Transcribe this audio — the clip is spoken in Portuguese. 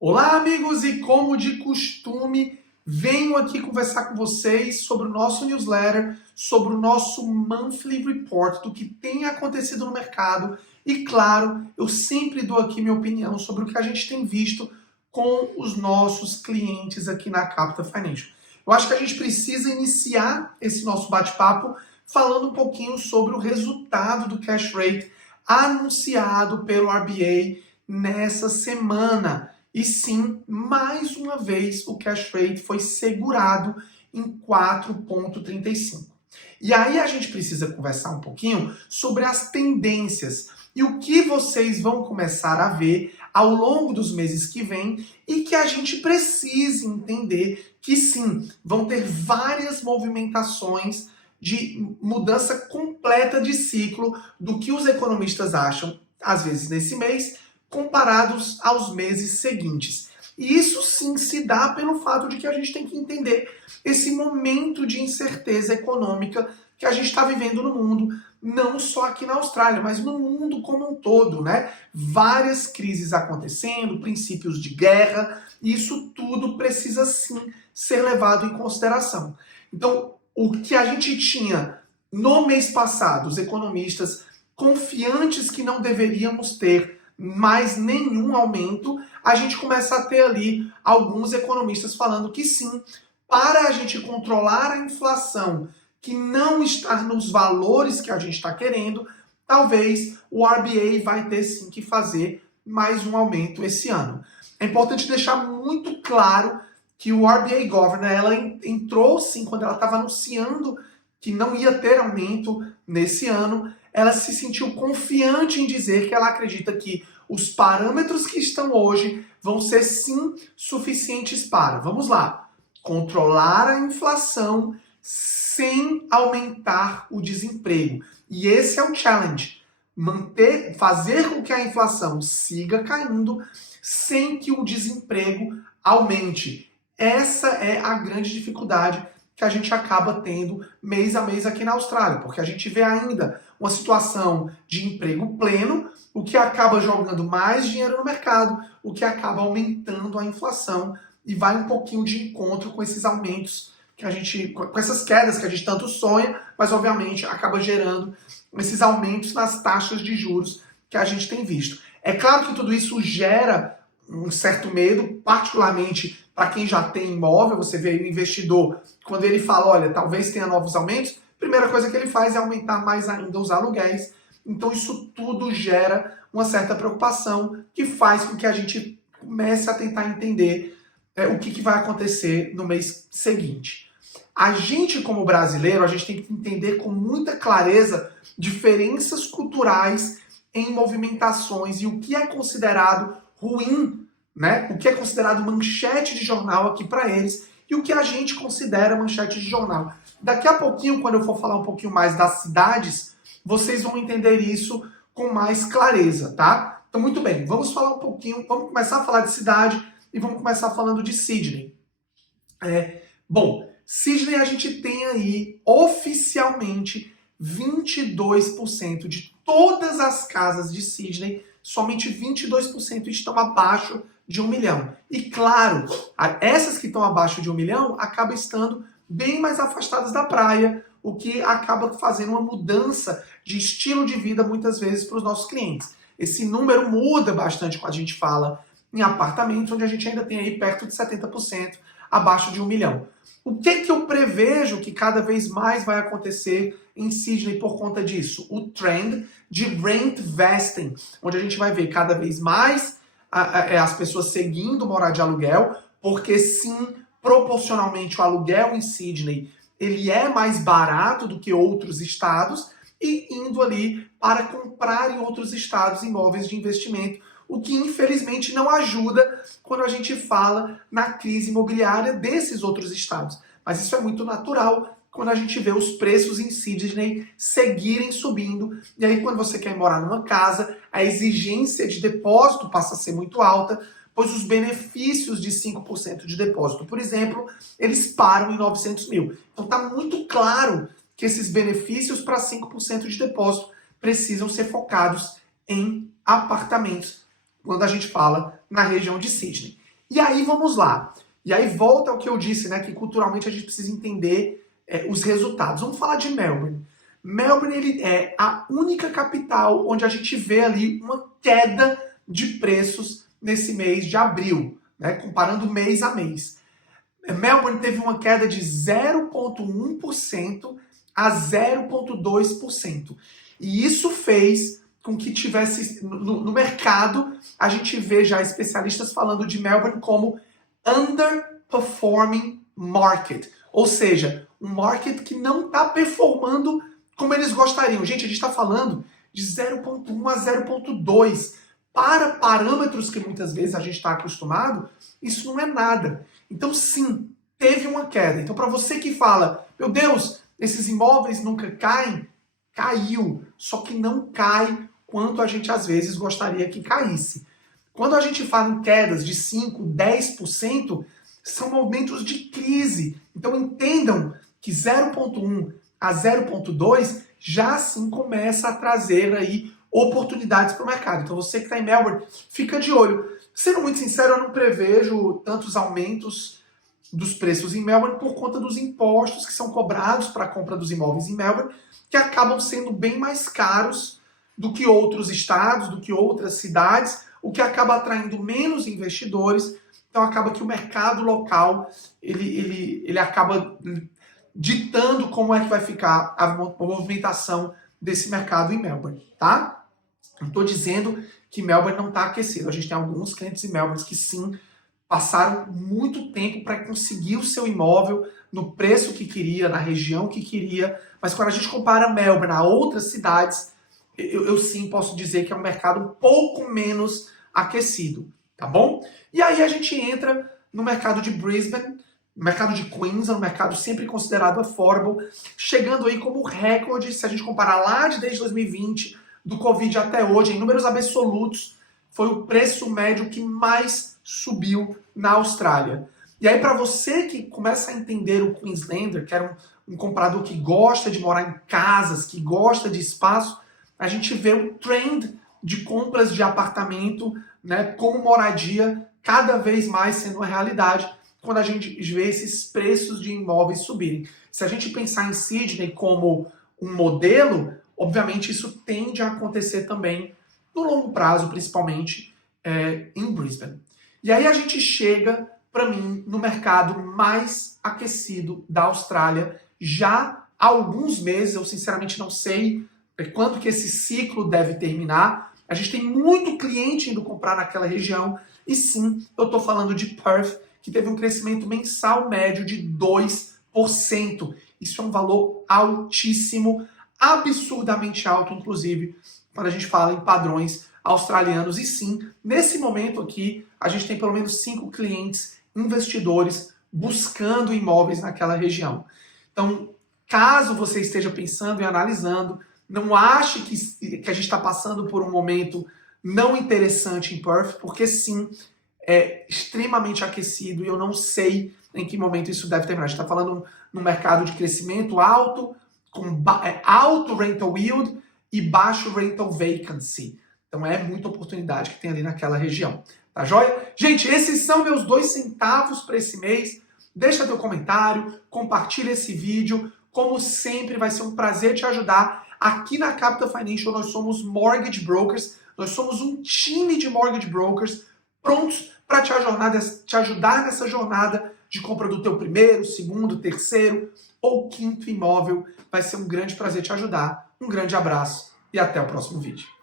Olá, amigos, e como de costume, venho aqui conversar com vocês sobre o nosso newsletter, sobre o nosso monthly report do que tem acontecido no mercado e, claro, eu sempre dou aqui minha opinião sobre o que a gente tem visto com os nossos clientes aqui na Capital Financial. Eu acho que a gente precisa iniciar esse nosso bate-papo falando um pouquinho sobre o resultado do cash rate anunciado pelo RBA nessa semana. E sim, mais uma vez, o cash rate foi segurado em 4,35. E aí a gente precisa conversar um pouquinho sobre as tendências e o que vocês vão começar a ver ao longo dos meses que vêm e que a gente precisa entender que sim, vão ter várias movimentações de mudança completa de ciclo do que os economistas acham, às vezes nesse mês, comparados aos meses seguintes. E isso sim se dá pelo fato de que a gente tem que entender esse momento de incerteza econômica que a gente está vivendo no mundo, não só aqui na Austrália, mas no mundo como um todo, né? Várias crises acontecendo, princípios de guerra, e isso tudo precisa sim ser levado em consideração. Então, o que a gente tinha no mês passado, os economistas confiantes que não deveríamos ter mais nenhum aumento, a gente começa a ter ali alguns economistas falando que sim, para a gente controlar a inflação que não está nos valores que a gente está querendo, talvez o RBA vai ter sim que fazer mais um aumento esse ano. É importante deixar muito claro que o RBA Governor, ela entrou sim, quando ela estava anunciando que não ia ter aumento nesse ano, ela se sentiu confiante em dizer que ela acredita que os parâmetros que estão hoje vão ser sim suficientes para, vamos lá, controlar a inflação sem aumentar o desemprego. E esse é o challenge. Fazer com que a inflação siga caindo sem que o desemprego aumente. Essa é a grande dificuldade que a gente acaba tendo mês a mês aqui na Austrália, porque a gente vê ainda uma situação de emprego pleno, o que acaba jogando mais dinheiro no mercado, o que acaba aumentando a inflação e vai um pouquinho de encontro com esses aumentos que a gente, com essas quedas que a gente tanto sonha, mas obviamente acaba gerando esses aumentos nas taxas de juros que a gente tem visto. É claro que tudo isso gera um certo medo, particularmente para quem já tem imóvel. Você vê aí o investidor, quando ele fala, olha, talvez tenha novos aumentos, a primeira coisa que ele faz é aumentar mais ainda os aluguéis. Então isso tudo gera uma certa preocupação que faz com que a gente comece a tentar entender o que vai acontecer no mês seguinte. A gente, como brasileiro, a gente tem que entender com muita clareza diferenças culturais em movimentações e o que é considerado ruim, né? O que é considerado manchete de jornal aqui para eles e o que a gente considera manchete de jornal. Daqui a pouquinho, quando eu for falar um pouquinho mais das cidades, vocês vão entender isso com mais clareza, tá? Então, muito bem, vamos falar um pouquinho, vamos começar a falar de cidade e vamos começar falando de Sydney. Bom, Sydney a gente tem aí oficialmente 22% de todas as casas de Sydney, somente 22% estão abaixo de 1 milhão. E claro, essas que estão abaixo de 1 milhão acabam estando bem mais afastadas da praia, o que acaba fazendo uma mudança de estilo de vida muitas vezes para os nossos clientes. Esse número muda bastante quando a gente fala em apartamentos, onde a gente ainda tem aí perto de 70% abaixo de 1 milhão. O que eu prevejo que cada vez mais vai acontecer em Sydney por conta disso? O trend de rent vesting, onde a gente vai ver cada vez mais as pessoas seguindo morar de aluguel, porque sim, proporcionalmente o aluguel em Sydney ele é mais barato do que outros estados e indo ali para comprar em outros estados imóveis de investimento, o que infelizmente não ajuda quando a gente fala na crise imobiliária desses outros estados. Mas isso é muito natural quando a gente vê os preços em Sydney seguirem subindo. E aí quando você quer morar numa casa, a exigência de depósito passa a ser muito alta, pois os benefícios de 5% de depósito, por exemplo, eles param em 900 mil. Então está muito claro que esses benefícios para 5% de depósito precisam ser focados em apartamentos, quando a gente fala na região de Sydney. E aí vamos lá. E aí volta ao que eu disse, né, que culturalmente a gente precisa entender os resultados. Vamos falar de Melbourne. Melbourne ele é a única capital onde a gente vê ali uma queda de preços nesse mês de abril, né, comparando mês a mês. Melbourne teve uma queda de 0,1% a 0,2%. E isso fez com que tivesse, no mercado, a gente vê já especialistas falando de Melbourne como underperforming market. Ou seja, um market que não está performando como eles gostariam. Gente, a gente está falando de 0,1 a 0,2. Para parâmetros que muitas vezes a gente está acostumado, isso não é nada. Então, sim, teve uma queda. Então, para você que fala, meu Deus, esses imóveis nunca caem, caiu. Só que não cai quanto a gente às vezes gostaria que caísse. Quando a gente fala em quedas de 5, 10%, são momentos de crise. Então entendam que 0,1 a 0,2 já assim começa a trazer aí oportunidades para o mercado. Então você que está em Melbourne, fica de olho. Sendo muito sincero, eu não prevejo tantos aumentos dos preços em Melbourne por conta dos impostos que são cobrados para a compra dos imóveis em Melbourne, que acabam sendo bem mais caros do que outros estados, do que outras cidades, o que acaba atraindo menos investidores. Então acaba que o mercado local ele acaba ditando como é que vai ficar a movimentação desse mercado em Melbourne, tá? Não estou dizendo que Melbourne não está aquecido. A gente tem alguns clientes em Melbourne que sim passaram muito tempo para conseguir o seu imóvel no preço que queria, na região que queria, mas quando a gente compara Melbourne a outras cidades, eu sim posso dizer que é um mercado um pouco menos aquecido, tá bom? E aí a gente entra no mercado de Brisbane, no mercado de Queensland, um mercado sempre considerado affordable, chegando aí como recorde, se a gente comparar lá desde 2020, do Covid até hoje, em números absolutos, foi o preço médio que mais subiu na Austrália. E aí para você que começa a entender o Queenslander, que era um comprador que gosta de morar em casas, que gosta de espaço, a gente vê o trend de compras de apartamento, né, como moradia cada vez mais sendo uma realidade quando a gente vê esses preços de imóveis subirem. Se a gente pensar em Sydney como um modelo, obviamente isso tende a acontecer também no longo prazo, principalmente em Brisbane. E aí a gente chega, para mim, no mercado mais aquecido da Austrália já há alguns meses. Eu sinceramente não sei quando que esse ciclo deve terminar. A gente tem muito cliente indo comprar naquela região. E sim, eu estou falando de Perth, que teve um crescimento mensal médio de 2%. Isso é um valor altíssimo, absurdamente alto, inclusive, quando a gente fala em padrões australianos. E sim, nesse momento aqui, a gente tem pelo menos 5 clientes investidores buscando imóveis naquela região. Então, caso você esteja pensando e analisando, não ache que a gente está passando por um momento não interessante em Perth, porque sim, é extremamente aquecido e eu não sei em que momento isso deve terminar. A gente está falando num mercado de crescimento alto, com alto rental yield e baixo rental vacancy. Então é muita oportunidade que tem ali naquela região. Tá joia? Gente, esses são meus 2 centavos para esse mês. Deixa teu comentário, compartilha esse vídeo. Como sempre, vai ser um prazer te ajudar. Aqui na Capital Financial nós somos mortgage brokers. Nós somos um time de mortgage brokers prontos para te ajudar nessa jornada de compra do teu primeiro, segundo, terceiro ou quinto imóvel. Vai ser um grande prazer te ajudar. Um grande abraço e até o próximo vídeo.